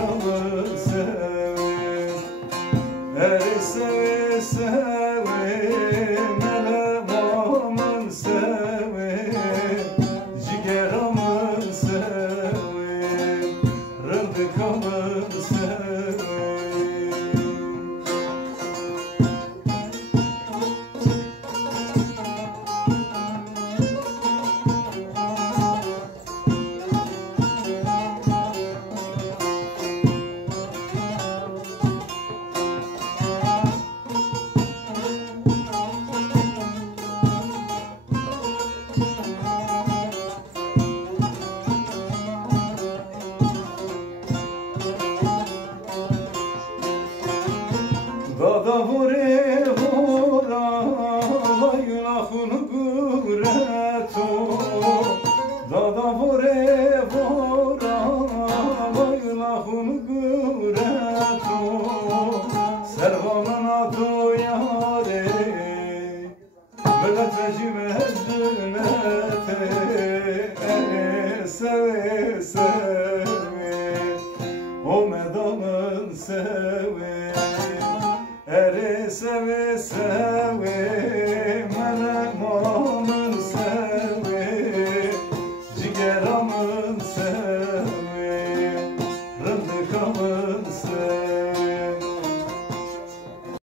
cigeramı sevim. Eri sevi sevim, elemamın sevim, cigeramı sevim, rındıkamı sevim. Dada vure vura, la günahını gureto. Dada vure vura, la günahını gureto. Servanın adı yâre, millet vecime cümlete. Seve seve, o medamın seve. Eri sevi sevi.